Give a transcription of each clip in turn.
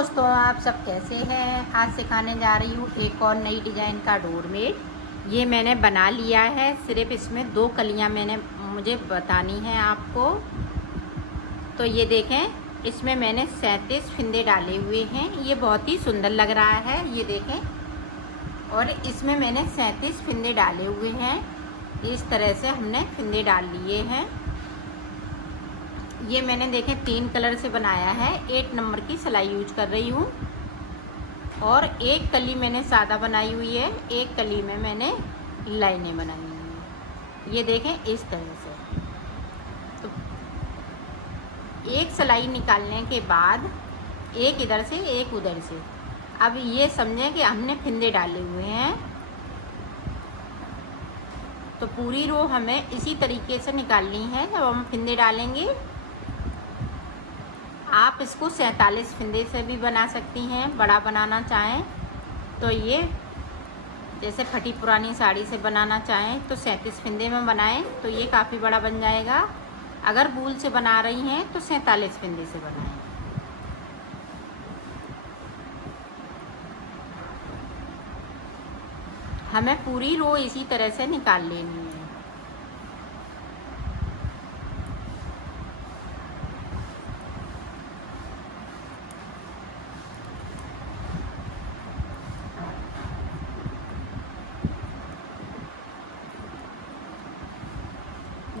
दोस्तों, आप सब कैसे हैं। आज सिखाने जा रही हूँ एक और नई डिज़ाइन का डोरमेट। ये मैंने बना लिया है। सिर्फ इसमें 2 कलियाँ मुझे बतानी हैं आपको। तो ये देखें, इसमें मैंने 37 फिंदे डाले हुए हैं। ये बहुत ही सुंदर लग रहा है, ये देखें। और इसमें मैंने 37 फिंदे डाले हुए हैं। इस तरह से हमने फिंदे डाल लिए हैं। ये मैंने देखें 3 कलर से बनाया है। 8 नंबर की सिलाई यूज कर रही हूँ। और एक कली मैंने सादा बनाई हुई है, एक कली में मैंने लाइनें बनाई हुई है। ये देखें इस तरह से। तो एक सिलाई निकालने के बाद एक इधर से एक उधर से। अब ये समझें कि हमने फिंदे डाले हुए हैं, तो पूरी रो हमें इसी तरीके से निकालनी है। जब हम फिंदे डालेंगे, आप इसको 47 फिंदे से भी बना सकती हैं। बड़ा बनाना चाहें तो ये जैसे फटी पुरानी साड़ी से बनाना चाहें तो 37 फिंदे में बनाएं, तो ये काफ़ी बड़ा बन जाएगा। अगर बूल से बना रही हैं तो 47 फिंदे से बनाएं। हमें पूरी रो इसी तरह से निकाल लेनी है।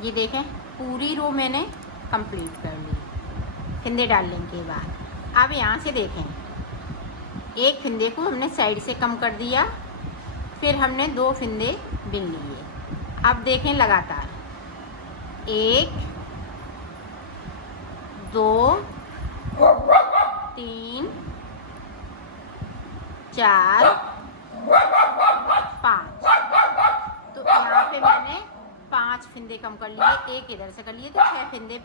ये देखें, पूरी रो मैंने कंप्लीट कर ली फिंदे डालने के बाद। अब यहाँ से देखें, एक फिंदे को हमने साइड से कम कर दिया, फिर हमने 2 फिंदे बिन लिए। अब देखें लगातार 1 2 3 4 5। तो यहाँ पे मैंने 5 फिंदे कम कर लिए, एक इधर से कर लिए, तो 6 फिंदे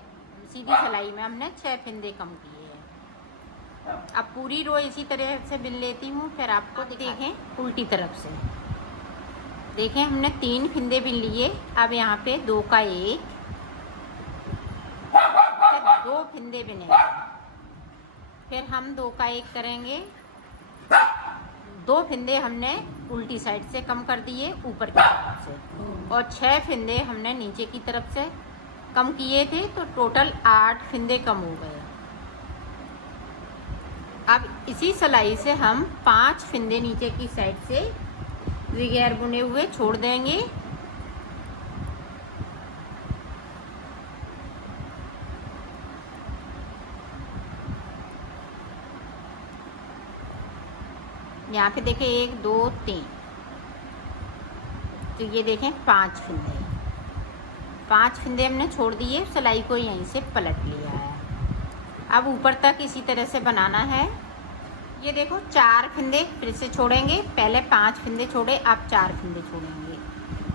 सीधी सिलाई में हमने 6 फिंदे कम किए हैं। अब पूरी रो इसी तरह से बिन लेती हूँ। फिर आपको देखें उल्टी तरफ से। देखें, हमने 3 फिंदे बिन लिए। अब यहाँ पे 2 का 1, फिर 2 फिंदे बिनेंगे, फिर हम 2 का 1 करेंगे। 2 फिंदे हमने उल्टी साइड से कम कर दिए ऊपर की तरफ से, और 6 फिंदे हमने नीचे की तरफ से कम किए थे, तो टोटल 8 फिंदे कम हो गए। अब इसी सिलाई से हम 5 फिंदे नीचे की साइड से बगैर बुने हुए छोड़ देंगे। यहाँ पे देखें 1 2 3, तो ये देखें 5 फिंदे हमने छोड़ दिए। सिलाई को यहीं से पलट लिया है। अब ऊपर तक इसी तरह से बनाना है। ये देखो 4 फिंदे फिर से छोड़ेंगे। पहले 5 फिंदे छोड़े, अब 4 फिंदे छोड़ेंगे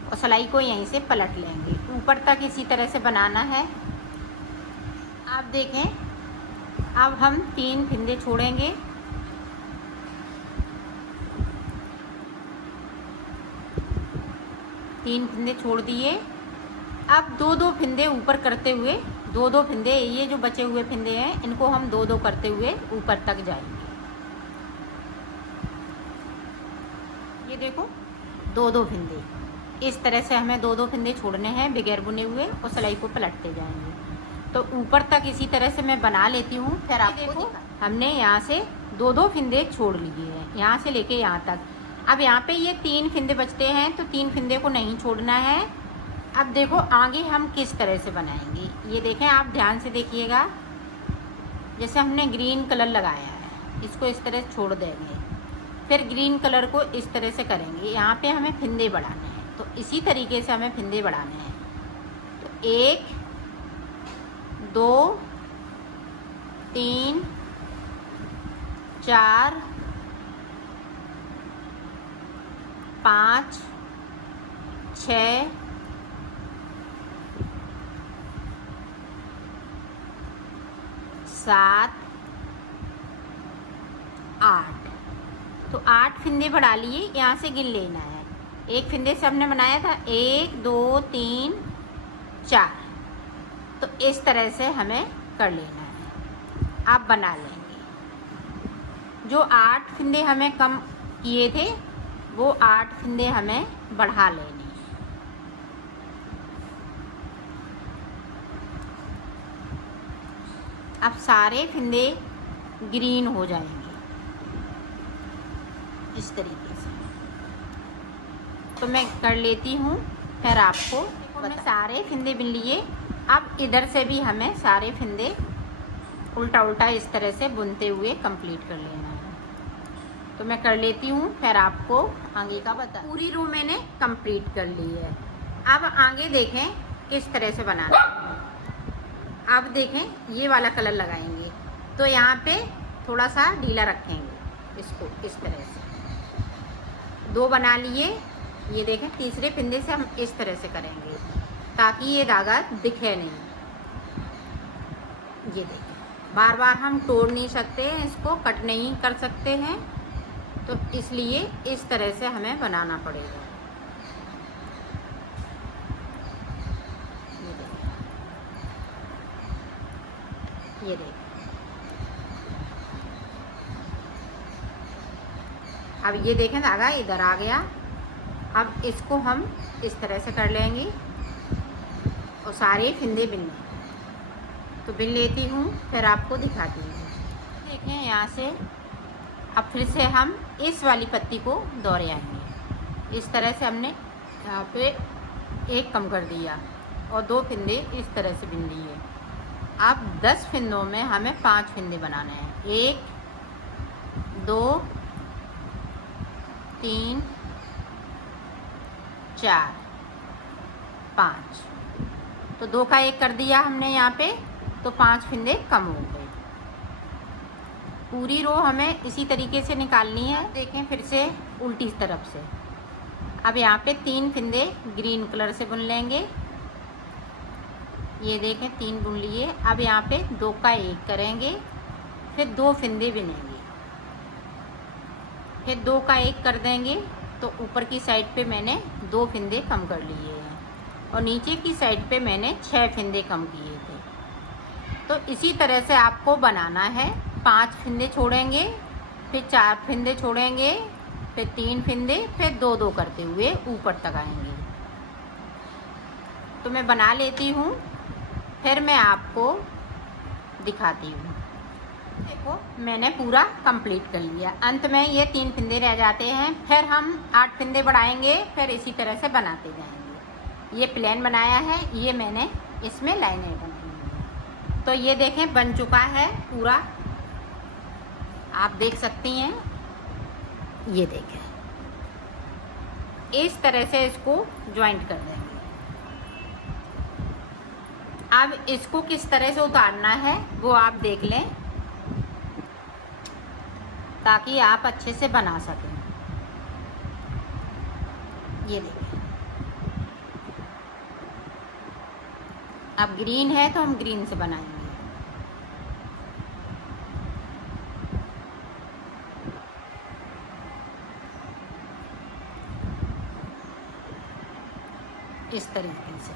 और सिलाई को यहीं से पलट लेंगे। ऊपर तक इसी तरह से बनाना है। आप देखें, अब हम 3 फिंदे छोड़ेंगे। तीन फिंदे छोड़ दिए। अब 2-2 फिंदे ऊपर करते हुए, 2-2 फिंदे, ये जो बचे हुए फिंदे हैं इनको हम 2-2 करते हुए ऊपर तक जाएंगे। ये देखो 2-2 फिंदे, इस तरह से हमें 2-2 फिंदे छोड़ने हैं बगैर बुने हुए, और सिलाई को पलटते जाएंगे। तो ऊपर तक इसी तरह से मैं बना लेती हूँ। फिर आप देखो, हमने यहाँ से 2-2 फिंदे छोड़ लिए हैं, यहाँ से लेके यहाँ तक। अब यहाँ पे ये 3 फिंदे बचते हैं, तो 3 फिंदे को नहीं छोड़ना है। अब देखो आगे हम किस तरह से बनाएंगे। ये देखें, आप ध्यान से देखिएगा। जैसे हमने ग्रीन कलर लगाया है, इसको इस तरह छोड़ देंगे, फिर ग्रीन कलर को इस तरह से करेंगे। यहाँ पे हमें फिंदे बढ़ाने हैं, तो इसी तरीके से हमें फिंदे बढ़ाने हैं। तो 1 2 3 4 5 6 7 8। तो 8 फिंदे बढ़ा लिए, यहाँ से गिन लेना है। एक फिंदे से हमने बनाया था 1 2 3 4, तो इस तरह से हमें कर लेना है। आप बना लेंगे। जो 8 फंदे हमें कम किए थे वो 8 फंदे हमें बढ़ा लेने हैं। अब सारे फंदे ग्रीन हो जाएंगे इस तरीके से। तो मैं कर लेती हूँ, फिर आपको हमने सारे फंदे बिन लिए। अब इधर से भी हमें सारे फंदे उल्टा उल्टा इस तरह से बुनते हुए कंप्लीट कर लेना है। तो मैं कर लेती हूँ, फिर आपको आगे का बता। पूरी रो मैंने कंप्लीट कर ली है। अब आगे देखें किस तरह से बनाना है। अब देखें ये वाला कलर लगाएंगे तो यहाँ पे थोड़ा सा ढीला रखेंगे इसको इस तरह से। 2 बना लिए, ये देखें तीसरे फंदे से हम इस तरह से करेंगे ताकि ये धागा दिखे नहीं। ये देखें, बार बार हम तोड़ नहीं सकते हैं, इसको कट नहीं कर सकते हैं, तो इसलिए इस तरह से हमें बनाना पड़ेगा। ये देखें, अब ये देखें धागा इधर आ गया। अब इसको हम इस तरह से कर लेंगे और सारे फंदे बिन लें। तो बिन लेती हूँ, फिर आपको दिखाती हूँ। देखें यहाँ से अब फिर से हम इस वाली पत्ती को दोहरे आएंगे। इस तरह से हमने यहाँ पे 1 कम कर दिया और 2 फंदे इस तरह से बिन लिए। अब 10 फंदों में हमें 5 फंदे बनाने हैं। 1 2 3 4 5। तो 2 का 1 कर दिया हमने यहाँ पे, तो 5 फंदे कम हो गए। पूरी रो हमें इसी तरीके से निकालनी है। देखें फिर से उल्टी तरफ से। अब यहाँ पे 3 फंदे ग्रीन कलर से बुन लेंगे। ये देखें 3 बुन लिए। अब यहाँ पे 2 का 1 करेंगे, फिर 2 फंदे बिनेंगे, फिर 2 का 1 कर देंगे। तो ऊपर की साइड पे मैंने 2 फंदे कम कर लिए हैं और नीचे की साइड पे मैंने 6 फंदे कम किए थे। तो इसी तरह से आपको बनाना है। 5 फंदे छोड़ेंगे, फिर 4 फंदे छोड़ेंगे, फिर 3 फंदे, फिर 2-2 करते हुए ऊपर तक आएंगे। तो मैं बना लेती हूँ, फिर मैं आपको दिखाती हूँ। देखो मैंने पूरा कंप्लीट कर लिया। अंत में ये 3 फंदे रह जाते हैं, फिर हम 8 फंदे बढ़ाएंगे, फिर इसी तरह से बनाते जाएंगे। ये प्लेन बनाया है, ये मैंने इसमें लाइनें बनाई हैं। तो ये देखें बन चुका है पूरा, आप देख सकती हैं। ये देखें इस तरह से इसको ज्वाइंट कर देंगे। अब इसको किस तरह से उतारना है वो आप देख लें ताकि आप अच्छे से बना सकें। ये देखें, अब ग्रीन है तो हम ग्रीन से बनाएंगे। इस तरीके से,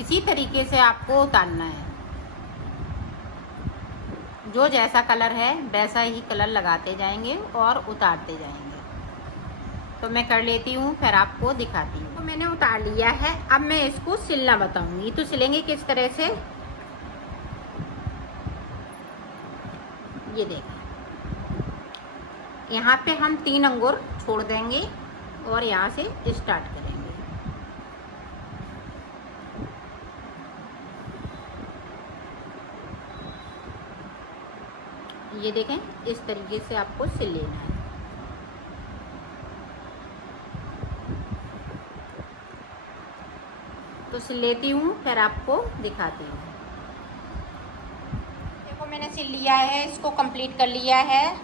इसी तरीके से आपको उतारना है। जो जैसा कलर है वैसा ही कलर लगाते जाएंगे और उतारते जाएंगे। तो मैं कर लेती हूँ, फिर आपको दिखाती हूँ। तो मैंने उतार लिया है। अब मैं इसको सिलना बताऊंगी। तो सिलेंगे किस तरह से, ये देखें, यहाँ पे हम 3 अंगूर छोड़ देंगे और यहाँ से स्टार्ट करेंगे। ये देखें इस तरीके से आपको सिल लेना है। तो सिल लेती हूँ, फिर आपको दिखाती हूँ। देखो मैंने सिल लिया है, इसको कंप्लीट कर लिया है।